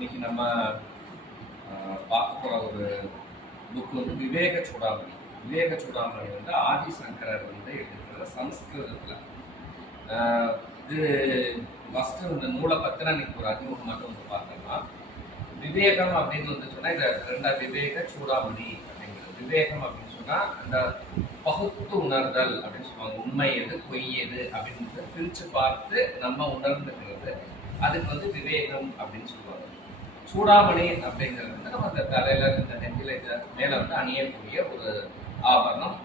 இன்னைக்கு நம்ம பார்க்க போற ஒரு புக் வந்து விவேக சூடாமணி. விவேக சூடாமணி வந்து ஆதிசங்கரர் வந்து எழுதியிருக்கிற சமஸ்கிருதத்துல. ஆஹ் இது ஃபர்ஸ்ட் இந்த நூலை பத்தின இன்னைக்கு ஒரு அறிமுகம் மட்டும் வந்து பார்த்தோம்னா, விவேகம் அப்படின்னு வந்து சொன்னா இந்த ரெண்டா விவேக சூடாமணி அப்படிங்கிறது. விவேகம் அப்படின்னு சொன்னா அந்த பகுத்து உணர்தல் அப்படின்னு சொல்லுவாங்க. உண்மை எது பொய் எது அப்படின்னு பிரிச்சு பார்த்து நம்ம உணர்ந்துக்கிறது, அதுக்கு வந்து விவேகம் அப்படின்னு சொல்லுவாங்க. சூடாமணி அப்படிங்கிறது வந்து நம்ம இந்த தலையில இந்த நெத்தில மேல வந்து அணியக்கூடிய ஒரு ஆபரணம்,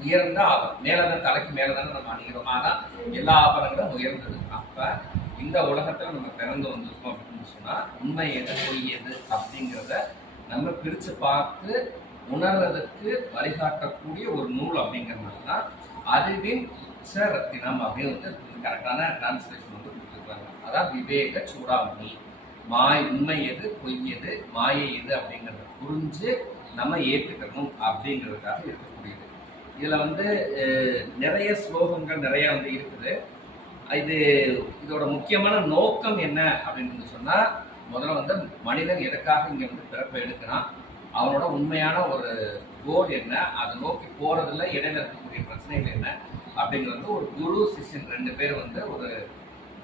உயர்ந்த ஆபரணம். மேலதான் தலைக்கு மேலதானே நம்ம அணிகிறோம். ஆனா எல்லா ஆபரணங்களும் உயர்ந்தது. அப்ப இந்த உலகத்துல நம்ம பிறந்து வந்திருக்கோம் அப்படின்னு சொன்னா உண்மை எது பொய் எது அப்படிங்கிறத நம்ம பிரிச்சு பார்த்து உணர்வதற்கு வழிகாட்டக்கூடிய ஒரு நூல் அப்படிங்கிறதுனால தான் அறிவின் உச்ச ரத்தினம் அப்படின்னு வந்து கரெக்டான டிரான்ஸ்லேஷன் வந்து கொடுத்துருக்காங்க. அதான் விவேக சூடாமணி. உண்மை எது பொய் எது மாயை எது அப்படிங்கிறத புரிஞ்சு நம்ம ஏற்றுக்கணும் அப்படிங்கிறதுக்காக இருக்கக்கூடியது. இதுல வந்து நிறைய ஸ்லோகங்கள் நிறைய வந்து இருக்குது. இதோட முக்கியமான நோக்கம் என்ன அப்படின்னு சொன்னா, முதல்ல வந்து மனிதன் எதுக்காக இங்க வந்து பிறப்பை எடுக்கிறான், அவனோட உண்மையான ஒரு கோல் என்ன, அதை நோக்கி போறதுல இடையில இருக்கக்கூடிய பிரச்சனைகள் என்ன அப்படிங்கிறது ஒரு குரு சிஷ்யன் ரெண்டு பேர் வந்து ஒரு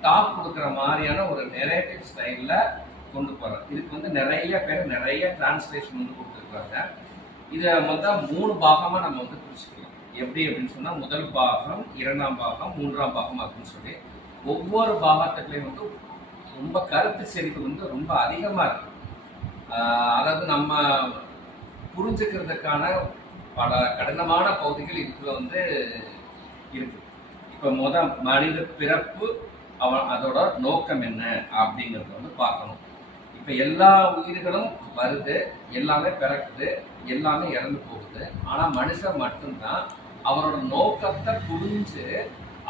டாப் கொடுக்குற மாதிரியான ஒரு நெரேட்டிவ் ஸ்டைல்ல கொண்டு போறாங்க. இதுக்கு வந்து நிறைய பேர் நிறைய டிரான்ஸ்லேஷன் வந்து கொடுத்துருக்காங்க. இதை மொத்தம் 3 பாகமா நம்ம வந்து பிரிச்சுக்கலாம். எப்படி அப்படின்னு சொன்னா, முதல் பாகம், இரண்டாம் பாகம், மூன்றாம் பாகம் அப்படின்னு சொல்லி ஒவ்வொரு பாகத்துக்குள்ளேயும் வந்து ரொம்ப கருத்து செறிவு வந்து ரொம்ப அதிகமா இருக்கு. அதாவது நம்ம புரிஞ்சுக்கிறதுக்கான பல கடினமான பகுதிகள் இதுக்குள்ள வந்து இருக்கு. இப்ப மனித பிறப்பு, அதோட நோக்கம் என்ன அப்படிங்கறத வந்து பார்க்கணும். இப்ப எல்லா உயிர்களும் வருது, எல்லாமே பிறக்குது, எல்லாமே இறந்து போகுது. ஆனா மனுஷன் மட்டும்தான் அவனோட நோக்கத்தை புரிஞ்சு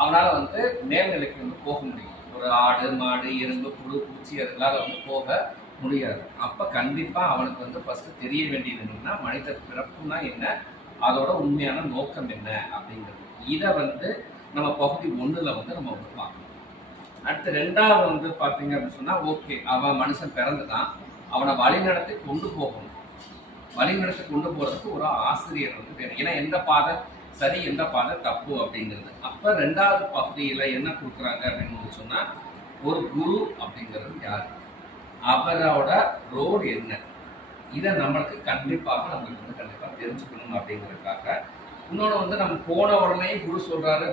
அவனால வந்து மேல்நிலைக்கு வந்து போக முடியும். ஒரு ஆடு மாடு எறும்பு புழு பூச்சி அதனால வந்து போக முடியாது. அப்ப கண்டிப்பா அவனுக்கு வந்து ஃபர்ஸ்ட் தெரிய வேண்டியது என்னன்னா, மனித பிறப்புனா என்ன, அதோட உண்மையான நோக்கம் என்ன அப்படிங்கிறது. இதை வந்து நம்ம பகுதி 1ல வந்து நம்ம வந்து பார்க்கணும். அடுத்து 2வது வந்து பார்த்தீங்க அப்படின்னு சொன்னா, ஓகே அவன் மனுஷன் பிறந்துதான், அவனை வழிநடத்தி கொண்டு போகணும். வழிநடத்தி கொண்டு போறதுக்கு ஒரு ஆசிரியர் வந்து வேணும். ஏன்னா எந்த பாதை சரி எந்த பாதை தப்பு அப்படிங்கிறது. அப்ப 2வது பகுதியில என்ன கொடுக்குறாங்க அப்படின்னு சொன்னா, ஒரு குரு அப்படிங்கிறது யாரு, அவரோட ரோல் என்ன, இதை நம்மளுக்கு கண்டிப்பாக தெரிஞ்சுக்கணும் அப்படிங்கிறதுக்காக. இன்னொன்று வந்து நம்ம போன உடனே குரு சொல்றாரு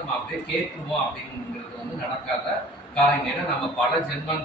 நம்ம அப்படியே கேட்குவோம் அப்படிங்கிறது வந்து நடக்காத காரணம். ஏன்னா நம்ம பல ஜென்மம்